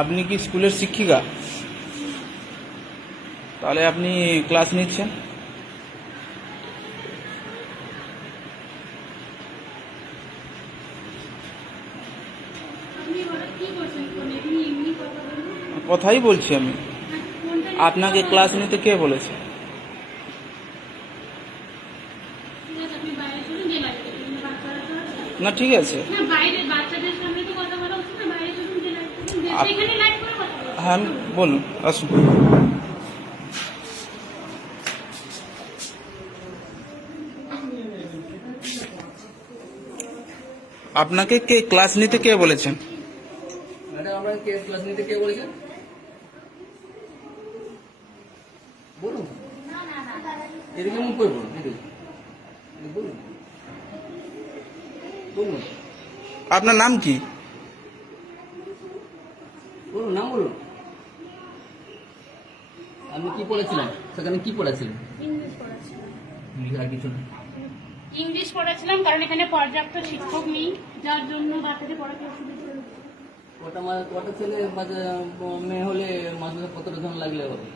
আপনি কি স্কুলের শিক্ষিকা? তাহলে আপনি ক্লাস নিচ্ছেন। কথাই বলছি আমি। আপনাকে ক্লাস নিতে কে বলেছে? না ঠিক আছে। হ্যাঁ বলুন আসুন। আপনাকে কে ক্লাস নিতে কে বলেছেন ম্যাডাম আমরা কে ক্লাস নিতে কে বলেছেন বলুন। এদিকে মুখ করে বলুন এদিকে এদিকে বলুন। বলুন। আপনার নাম কি বলুন নাম বলুন আপনি কি পড়েছিলেন সেখানে কি পড়েছিলেন? ইংলিশ আর কিছু না। ইংলিশ পড়াচ্ছিলাম কারণ এখানে পর্যাপ্ত শিক্ষক নেই যার জন্য বাচ্চাদের পড়াতে অসুবিধা কটা মা- কটা ছেলে বাচ্চা- মেয়ে হলে মাসে কতটা জন লাগলে হবে?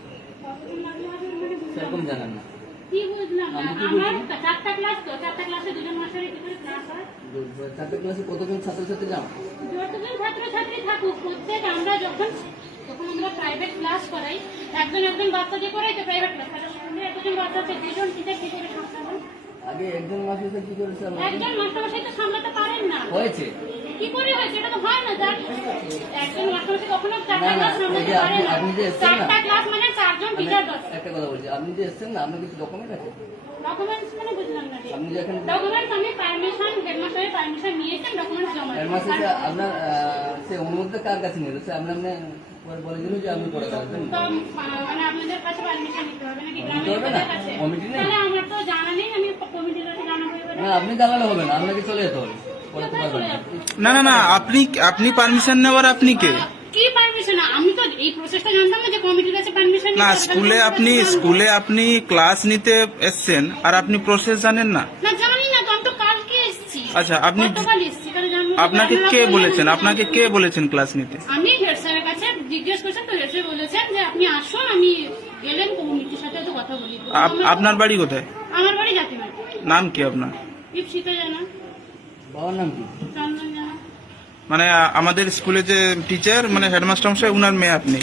সেরকম না। জানেন না। কি বুঝলাম না আমি কি আমার চারটা ক্লাস তো চারটা ক্লাসে দুজন মাস্টারের ভিতরে ক্লাস হয়? চারটে ক্লাসে কতজন ছাত্রছাত্রী যতজন ছাত্রছাত্রী থাকুক প্রত্যেক আমরা যখন যখন আমরা প্রাইভেট ক্লাস করাই একজন একজন বাচ্চা যে করাই তো প্রাইভেট ক্লাস তাহলে স্কুলে বাচ্চা আছে দুজন টিচার কি করে সামলাবেন আগে একজন মাসে কি করেছে আপনারা? একজন মাস্টারমশাই তো সামলাতে পারেন না। হয়েছে। কি করে হয়েছে এটা তো হয় না যার একজন মাস্টারমশাই কখনো চারটা না, না, ক্লাস সামলাতে পারে আপনি- না। আপনি যে এসছেন না? চারটা ক্লাস মানে চারজন আমি টিচার দরকার। একটা কথা বলছি আপনি যে এসছেন না আপনার কিছু ডকুমেন্ট আছে? ডকুমেন্টস মানে বুঝলাম না আপনি যে ডকুমেন্টস আমি পারমিশন হেডমাস্টারের পারমিশন নিয়েছেন ডকুমেন্টস জমা এর আপনার সে অনুমতি কার কাছে নিয়ে? সে আপনি আপনি পরে বলে দিল যে আপনি মানে আপনাদের কাছে পারমিশন নিতে হবে নাকি? গ্রামের না? কাছে। কমিটি নেই? তাহলে আমার তো জানা নেই আমি কমিটির কাছে জানাব না আপনি জানালে হবে না আপনাকে চলে যেতে হবে। পড়াতে কোথায় পারবেন চলে না। না না না আপনি আপনি পারমিশন নেওয়ার আপনি কে? কি পারমিশন আমি তো এই প্রসেসটা জানতাম না যে কমিটির কাছে পারমিশন না স্কুলে আপনি স্কুলে আপনি ক্লাস নিতে এসছেন আর আপনি প্রসেস জানেন না। না জানি না তো আমি তো কালকে এসেছি। আচ্ছা, আপনি- আপনাকে কে বলেছেন? আপনাকে কে বলেছেন ক্লাস নিতে? আমি হেড স্যারের কাছে জিজ্ঞেস করছেন তো হেড স্যার বলেছেন যে আপনি আসুন আমি গেলেন কমিটির সাথে তো কথা বলি। আপ- আপনার বাড়ি কোথায়? আমার বাড়ি জাতিবাড়ি নাম কি আপনার? ইপসিতা জানা। বাবার নাম কি? চন্দন জানা। মানে আমাদের স্কুলে যে টিচার মানে হেডমাস্টার মশাই উনার মেয়ে আপনি।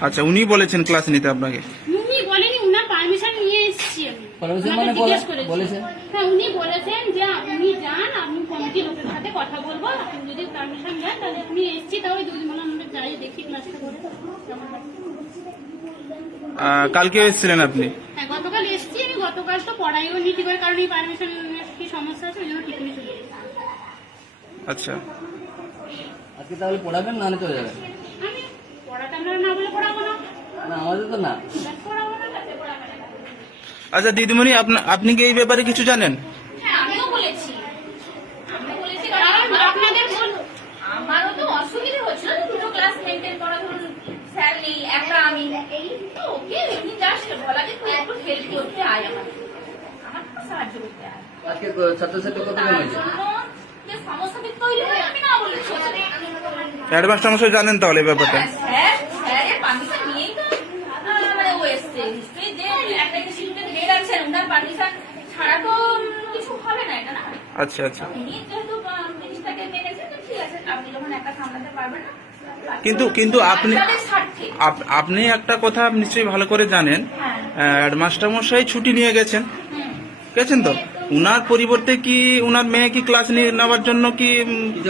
আচ্ছা উনি বলেছেন ক্লাস নিতে আপনাকে উনি বলেনি উনার পারমিশন নিয়ে এসেছি আমি Permission ওনাকে মানে জিজ্ঞেস বলে- করেছি। হ্যাঁ উনি বলেছেন যে আপনি যান আপনি কমিটির লোকের সাথে কথা বলব আপনি যদি পারমিশন দেন তাহলে আপনি এসেছি তাহলে দুদিন মানে আমরা যাই দেখি ক্লাসটা করে। কালকে এসেছিলেন আপনি? হ্যাঁ গতকাল এসেছি আমি গতকাল তো পড়াইও নি টিপের কারণে পারমিশন কি সমস্যা আছে ওই জন্য টিফিনে চলে আচ্ছা। আজকে তাহলে পড়াবেন না চলে যাবেন? আমি পড়াটা আমরা না বলে পড়াবো না। না আমাদের তো না ব্যাস পড়াবো না তাতে পড়াবো না আচ্ছা দিদিমণি আপনা- আপনি কি এই ব্যাপারে কিছু জানেন? হ্যাঁ হয় হেডমাস্টার মশাই জানেন তাহলে এই ব্যাপারটা। পারমিশন ছাড়া তো কিছু হবে না এটা না। আচ্ছা আচ্ছা। যেহেতু জিনিসটাকে মেনেছেন ঠিক আছে আপনি যখন একা সামলাতে পারবেন না কিন্তু কিন্তু আপনি আপ- আপনি একটা কথা নিশ্চয়ই ভালো করে জানেন হ্যাঁ। মশাই ছুটি নিয়ে গেছেন। গেছেন তো? উনার পরিবর্তে কি উনার মেয়ে কি ক্লাস নিয়ে নেওয়ার জন্য কি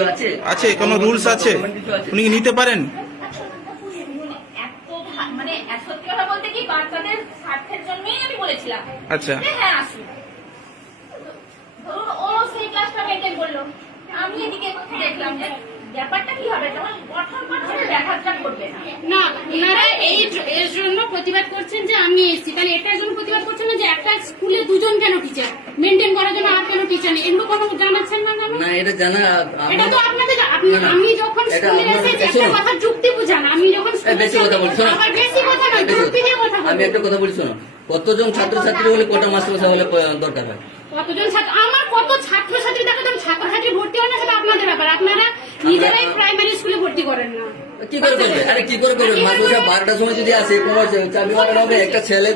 আছে? আছে কোনো রুলস আছে? আছে? উনি কি নিতে পারেন এত ভা- মানে এত সত্যি কথা বলতে কি বাচ্চাদের স্বার্থের আচ্ছা। হ্যাঁ আসুন ও সেই ক্লাসটা মেনটেন করল। আমি এদিকে দেখলাম যে ব্যাপারটা কি হবে? যখন গঠন করছে ব্যাঘাতটা করবে না। না ওনারা এই এর জন্য প্রতিবাদ করছেন যে আমি এসেছি। তাহলে এটার জন্য প্রতিবাদ করছেন না যে একটা স্কুলে দুজন কেন টিচার মেনটেন করার জন্য আর কেন টিচার নেই। এগুলো কোনো জানাচ্ছেন না না এটা জানা এটা তো আপনাদের আপনি- না, না। আমি যখন স্কুলে এসেছি একটা কথা। যুক্তি বুঝান। আমি যখন বেশি কথা বলছো বেশি কথা নয় যুক্তি দিয়ে কথা আমি একটা কথা বলি শোনো। কতজন ছাত্রছাত্রী হলে কটা মাস্টার হলে দরকার হয়? কতজন ছাত্র আমার কত ছাত্র ছাত্রী দেখো ছাত্র ছাত্রী ভর্তি হয় না সেটা আপনাদের ব্যাপার। আপনারা নিজেরাই প্রাইমারি স্কুলে ভর্তি করেন না। কি করে করবে আরে কি করে করবে মাস বারোটার সময় যদি আসে কোনো চাবি মারা হবে একটা ছেলে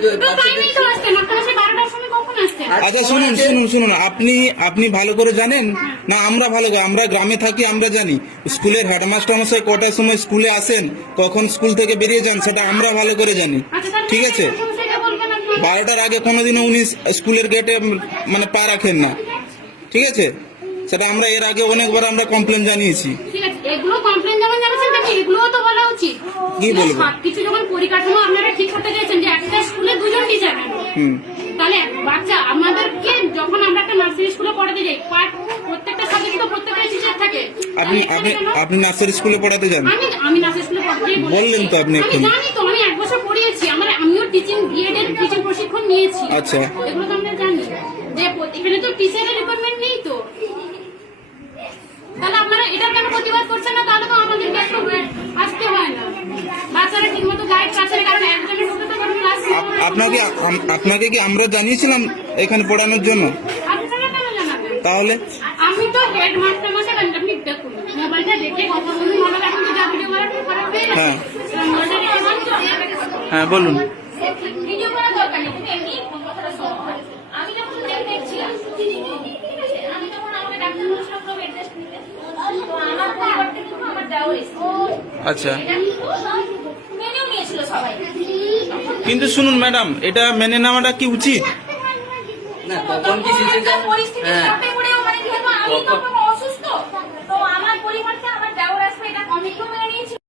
আর আচ্ছা শুনুন শুনুন শুনুন। আপনি আপনি ভালো করে জানেন? না আমরা ভালো করে আমরা গ্রামে থাকি আমরা জানি। স্কুলের হেডমাস্টার মশাই কটার সময় স্কুলে আসেন? কখন স্কুল থেকে বেরিয়ে যান? সেটা আমরা ভালো করে জানি। আচ্ছা ঠিক আছে? বারোটার আগে কোনোদিনও উনি স্কুলের গেটে মানে পা রাখেন না। ঠিক আছে? সেটা আমরা এর আগে অনেকবার আমরা কমপ্লেন জানিয়েছি। ঠিক এগুলো কমপ্লেন যখন জানাচ্ছেন তাহলে এগুলোও তো বলা উচিত। কি বলব? কিছু যখন পরিকাঠামো আপনারা ঠিক করতে চাইছেন যে একটা স্কুলে দুজন টিচার হুম। তাহলে বাচ্চা আমাদেরকে যখন আমরা একটা নার্সারি স্কুলে পড়াতে যাই পার প্রত্যেকটা সাবজেক্ট তো প্রত্যেকটা টিচার থাকে। আপনি আপনি আপনি নার্সারি স্কুলে পড়াতে যান? আমি আমি নার্সারি স্কুলে বললেন তো আপনি আমি জানি তো আমি এক বছর পড়িয়েছি। আমার আমিও টিচিং বিএড এর টিচিং প্রশিক্ষণ নিয়েছি। আচ্ছা। এগুলো তো আমরা জানি। যে এখানে তো টিচারের রিকোয়ারমেন্ট নেই তো। তাহলে আপনারা এটা কেন প্রতিবাদ করছেন না? তাহলে তো আমাদেরকে একটু আসতে হয় না। বাচ্চারা ঠিক মতো গাইড পাচ্ছে কারণ একজনের মধ্যে তো কোনো ক্লাস আপনাকে আপনাকে কি আমরা জানিয়েছিলাম এখানে পড়ানোর জন্য? তাহলে? আমি তো হেড মাস্টার মশাই আপনি দেখুন মোবাইলটা দেখে কথা বলুন ভিডিও করার খারাপ হয়ে হ্যাঁ। হ্যাঁ বলুন ভিডিও করার দরকার নেই তুমি এমনি ফোন কথাটা শোনো আমি যখন দেখ দেখছিলাম ঠিক আছে আমি যখন আমাকে ডাক্তার বলেছিলাম তো বেড রেস্ট নিতে তো আমার পরিবর্তে কিন্তু আমার যাওয়ার এসেছে আচ্ছা। কিন্তু শুনুন ম্যাডাম এটা মেনে নেওয়াটা কি উচিত? না তখন কি সিচুয়েশন হ্যাঁ। অসুস্থ। তো আমার পরিবারকে